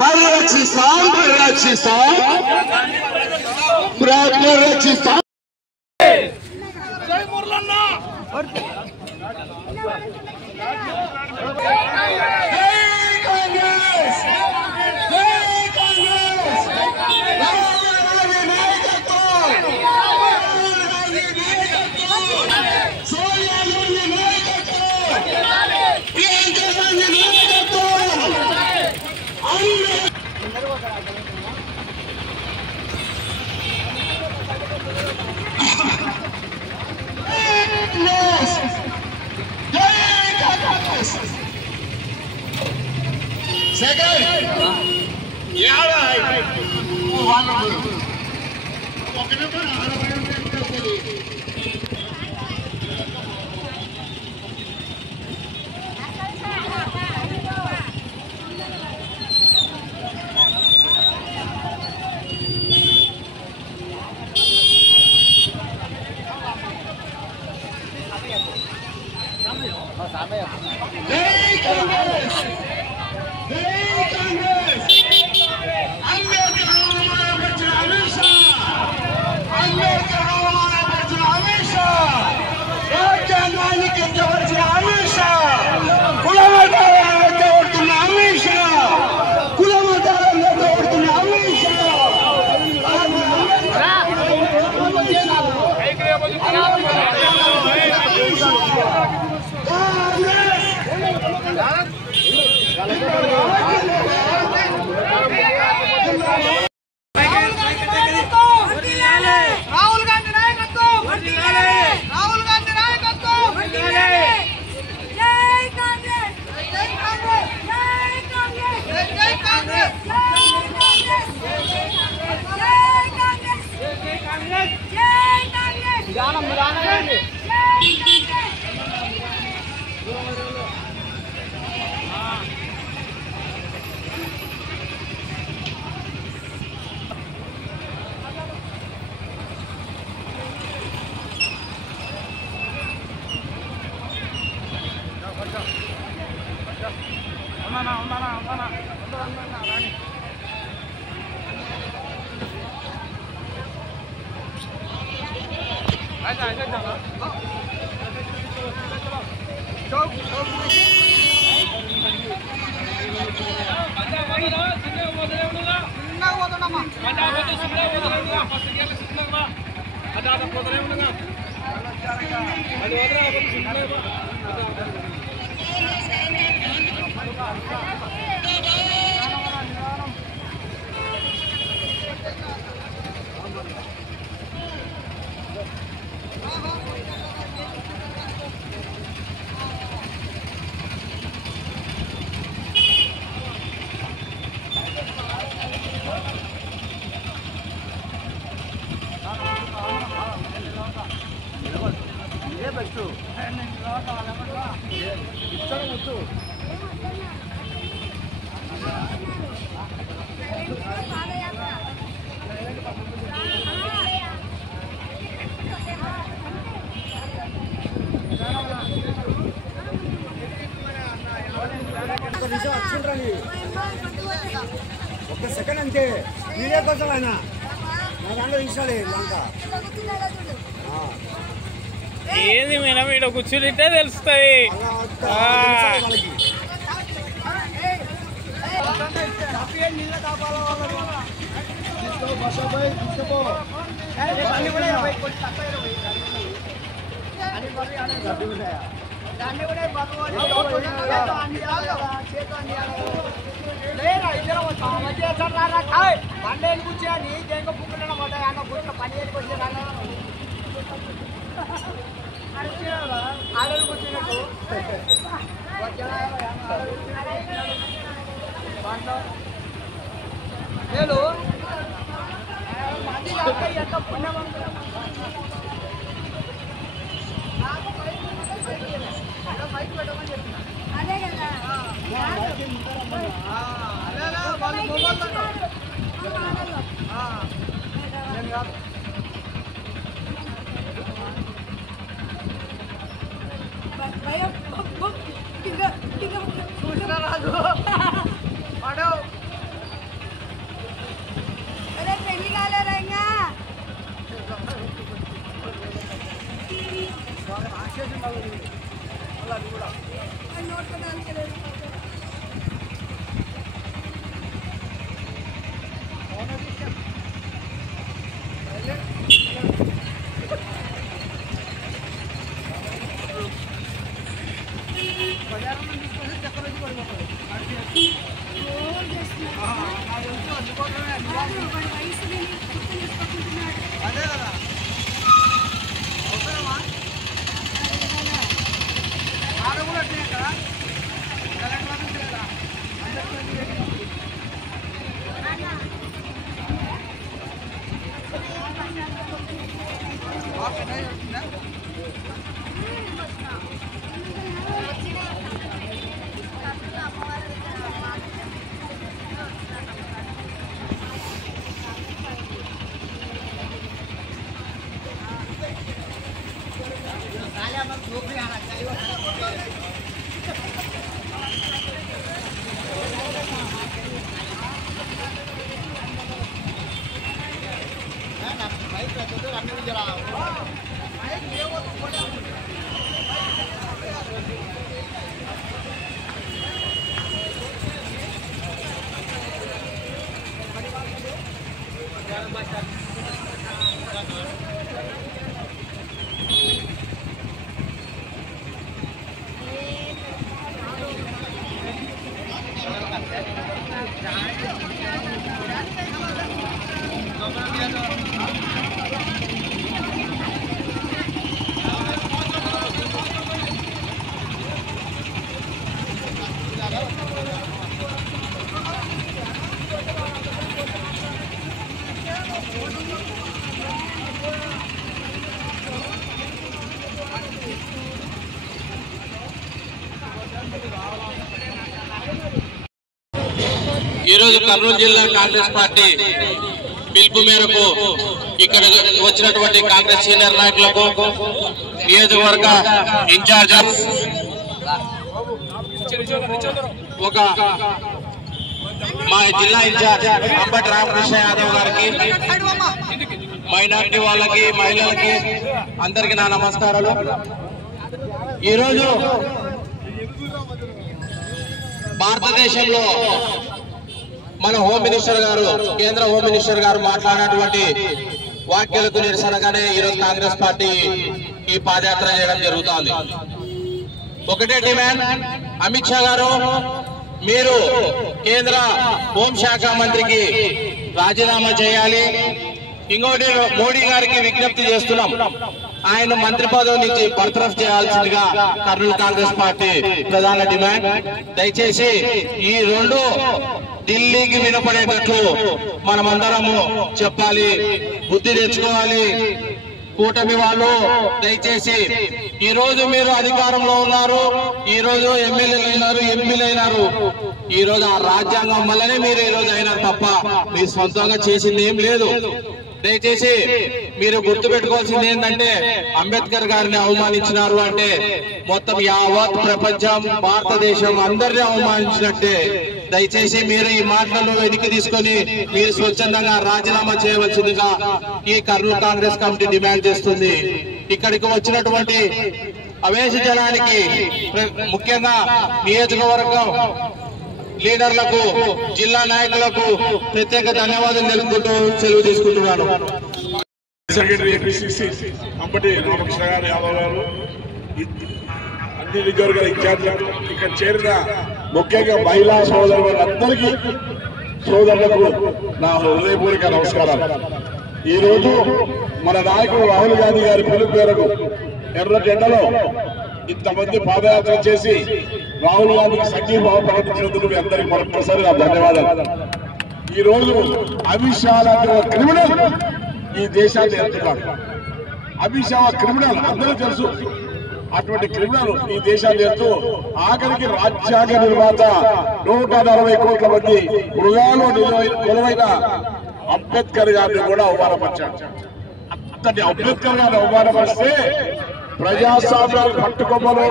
పరిరక్షిస్తాం. ఒక సెకండ్ అంతే వీడియో కోసం ఆయన నా దాంట్లో తీసుకోలే ఏది మేడం ఇక్కడ కూర్చుంటే తెలుస్తాయి. Tiga, tiga, ఈరోజు కర్నూలు జిల్లా కాంగ్రెస్ పార్టీ పిలుపు మేరకు ఇక్కడ వచ్చినటువంటి కాంగ్రెస్ సీనియర్ నాయకులకు, నియోజకవర్గ ఇన్ఛార్జ్ ఒక మా జిల్లా ఇన్ఛార్జ్ అంబటి రామకృష్ణ యాదవ్ గారికి, మైనారిటీ వాళ్ళకి, మహిళలకి అందరికీ నా నమస్కారాలు. ఈరోజు భారతదేశంలో మన హోమ్ మినిస్టర్ గారు, కేంద్ర హోమ్ మినిస్టర్ గారు మాట్లాడినటువంటి వ్యాఖ్యలకు నిరసనగానే ఈరోజు కాంగ్రెస్ పార్టీ ఈ పాదయాత్ర చేయడం జరుగుతోంది. ఒకటే డిమాండ్, అమిత్ షా గారు మీరు కేంద్ర హోంశాఖ మంత్రికి రాజీనామా చేయాలి. ఇంకోటి మోడీ గారికి విజ్ఞప్తి చేస్తున్నాం, ఆయన మంత్రి పదవి నుంచి బర్తరఫ్ చేయాల్సిందిగా కర్నూలు కాంగ్రెస్ పార్టీ ప్రధాన డిమాండ్. దయచేసి ఈ రెండు ఢిల్లీకి వినపడేటట్లు మనమందరము చెప్పాలి, బుద్ధి తెచ్చుకోవాలి. కూటమి వాళ్ళు దయచేసి ఈ రోజు మీరు అధికారంలో ఉన్నారు, ఈ రోజు ఎమ్మెల్యేలు అయినారు, ఎంపీలు అయినారు, ఈ రోజు ఆ రాజ్యాంగం వల్లనే మీరు ఈ రోజు అయినారు తప్ప మీ సొంతంగా చేసింది ఏం లేదు. దయచేసి మీరు గుర్తు పెట్టుకోవాల్సింది ఏంటంటే, అంబేద్కర్ గారిని అవమానించినారు అంటే మొత్తం యావత్ ప్రపంచం, భారతదేశం అందరినీ అవమానించినట్టే. దయచేసి మీరు ఈ మాటలను వెనక్కి తీసుకొని మీరు స్వచ్ఛందంగా రాజీనామా చేయవలసిందిగా ఈ కర్నూలు కాంగ్రెస్ కమిటీ డిమాండ్ చేస్తుంది. ఇక్కడికి వచ్చినటువంటి అవేశ జనానికి, ముఖ్యంగా నియోజకవర్గం లీడర్లకు, జిల్లా నాయకులకు ప్రత్యేక ధన్యవాదాలు తెలుపుకుంటూ సెలవు తీసుకుంటున్నాను. సెక్రటరీ ఏపీసీసీ అంబటి రామకృష్ణ గారు, యాదవ్ గారు, అన్ని నియోజకవర్గాల ఇన్ఛార్జీలు, ఇక్కడ చేరిన ముఖ్యంగా మహిళా సోదరులందరికీ, సోదరులకు నా హృదయపూర్వక నమస్కారాలు. ఈ రోజు మన నాయకుడు రాహుల్ గాంధీ గారి పిలుపు మేరకు ఎర్రజెండలో ఇంతమంది పాదయాత్ర చేసి రాహుల్ గాంధీకి సంఘీభావం ప్రకటించినందుకు మీ అందరికీ మరొకసారి నా ధన్యవాదాలు. ఈ రోజు అమిత్ షా లాంటి ఒక క్రిమినల్ ఈ దేశాన్ని ఎత్తుతాడు. అమిత్ షా క్రిమినల్ అందరూ తెలుసు. అటువంటి క్రిమినల్ ఈ దేశాన్ని ఎత్తు ఆఖరికి రాజ్యాంగ నిర్మాత 140 కోట్ల మంది హృదయాల్లో కొలువైన అంబేద్కర్ గారిని కూడా అవమానపరిచాడు. అంతటి అంబేద్కర్ గారిని అవమానపరిస్తే ప్రజాస్వామ్యాలు పట్టుకొమ్మలు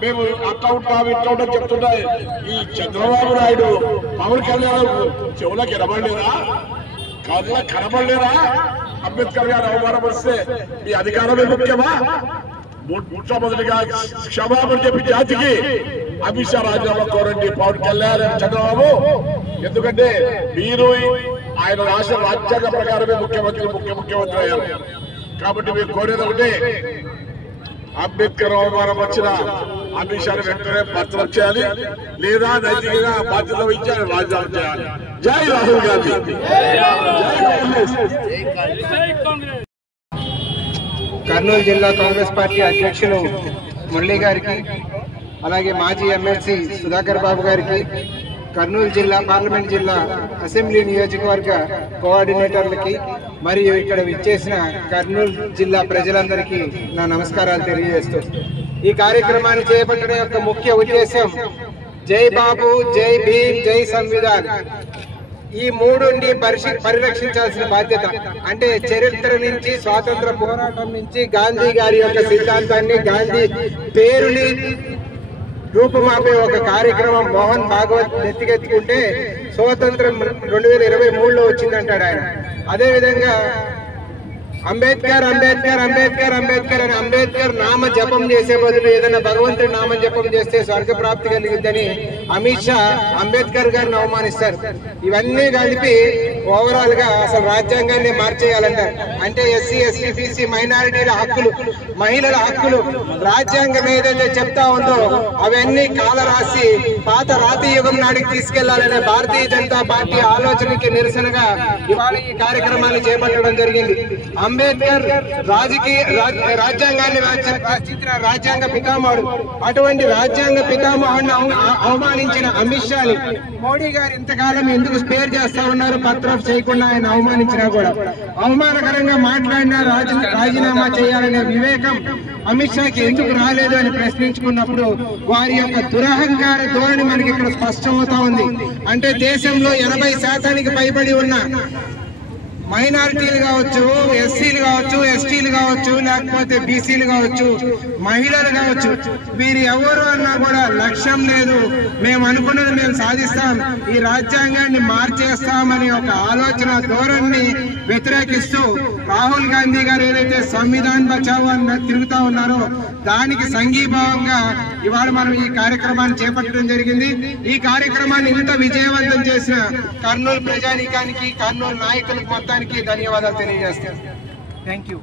మేము అట్లా ఉంటాం ఇట్లా ఉంటాం చెప్తున్నాయి. ఈ చంద్రబాబు నాయుడు, పవన్ కళ్యాణ్ చెవులకు ఎనబడలేరా, కళ్ళకు కనబడలేరా? అంబేద్కర్ గారు అవమానపరిస్తే మీ అధికారమే ముఖ్యమా? మొట్టమొదటిగా క్షమాపణ చెప్పి జాతికి అమిత్ షా రాజీనామా కోరండి, పవన్ కళ్యాణ్, చంద్రబాబు. ఎందుకంటే మీరు ఆయన రాష్ట్ర రాజ్యాంగ ప్రకారమే ముఖ్యమంత్రి అయ్యారు. కాబట్టి మీరు కోరేది ఒకటే, అంబేద్కర్ అవమానం వచ్చిన అమిత్ షాని వెంటనే బర్తరఫ్ చేయాలి, లేదా నైతికంగా బాధ్యత వహించి రాజీనామా చేయాలి. జై రాహుల్ గాంధీ, కర్నూలు జిల్లా కాంగ్రెస్ పార్టీ అధ్యక్షులు మురళీ గారికి, అలాగే మాజీ ఎమ్మెల్సీ సుధాకర్ బాబు గారికి, కర్నూలు జిల్లా పార్లమెంట్ జిల్లా అసెంబ్లీ నియోజకవర్గ కోఆర్డినేటర్లకి మరియు ఇక్కడ విచ్చేసిన కర్నూలు జిల్లా ప్రజలందరికీ నా నమస్కారాలు తెలియజేస్తూ ఈ కార్యక్రమాన్ని చేపట్టడం యొక్క ముఖ్య ఉద్దేశం జై బాబు, జై భీమ్, జై సంవిధాన్ ఈ మూడుని పరిరక్షించాల్సిన బాధ్యత. అంటే చరిత్ర నుంచి, స్వాతంత్ర పోరాటం నుంచి గాంధీ గారి యొక్క సిద్ధాంతాన్ని, గాంధీ పేరుని రూపుమాపే ఒక కార్యక్రమం మోహన్ భాగవత్ నెత్తికెత్తుకుంటే స్వాతంత్రం 2023లో వచ్చిందంటాడు ఆయన. అదేవిధంగా అంబేద్కర్ అంబేద్కర్ అంబేద్కర్ అంబేద్కర్ అని అంబేద్కర్ నామ జపం చేసే బదులు ఏదైనా భగవంతుడి నామ జపం చేస్తే స్వర్గ ప్రాప్తి కలిగిద్దని అమిత్ షా అంబేద్కర్ గారిని అవమానిస్తారు. ఇవన్నీ కలిపి ఓవరాల్ గా అసలు రాజ్యాంగాన్ని మార్చేయాలంటారు. అంటే ఎస్సీ, ఎస్టీ, బీసీ, మైనారిటీల హక్కులు, మహిళల హక్కులు రాజ్యాంగం ఏదైతే చెప్తా ఉందో అవన్నీ కాలరాసి పాత రాతి యుగం నాటికి తీసుకెళ్లాలనే భారతీయ జనతా పార్టీ ఆలోచనకి నిరసనగా ఇవాళ ఈ కార్యక్రమాన్ని చేపట్టడం జరిగింది. అంబేద్కర్ రాజ్యాంగాన్ని రచించిన రాజ్యాంగ పితామహుడు. అటువంటి రాజ్యాంగ పితామహుడిని అవమానించిన అమిత్ షాని మోడీ గారు ఇంతకాలం ఎందుకు స్పేర్ చేస్తా ఉన్నారు? పత్రం చేయకుండా ఆయన అవమానించినా కూడా అవమానకరంగా మాట్లాడినా రాజీనామా చేయాలనే వివేకం అమిత్ షాకి ఎందుకు రాలేదు అని ప్రశ్నించుకున్నప్పుడు వారి యొక్క దురహంకార ధోరణి మనకి ఇక్కడ స్పష్టమవుతా ఉంది. అంటే దేశంలో 80% పైబడి ఉన్న మైనారిటీలు కావచ్చు, ఎస్సీలు కావచ్చు, ఎస్టీలు కావచ్చు, లేకపోతే బీసీలు కావచ్చు, మహిళలు కావచ్చు, వీరు ఎవరు అన్నా కూడా లక్ష్యం లేదు, మేము అనుకున్నది మేము సాధిస్తాం, ఈ రాజ్యాంగాన్ని మార్చేస్తామని ఒక ఆలోచన ధోరణిని వ్యతిరేకిస్తూ రాహుల్ గాంధీ గారు ఏదైతే సంవిధాన్ బచావో అని తిరుగుతా ఉన్నారో దానికి సంఘీభావంగా ఇవాళ మనం ఈ కార్యక్రమాన్ని చేపట్టడం జరిగింది. ఈ కార్యక్రమాన్ని ఇంత విజయవంతం చేసిన కర్నూలు ప్రజానీకానికి, కర్నూలు నాయకులకు మొత్తానికి ధన్యవాదాలు తెలియజేస్తాను. Thank you.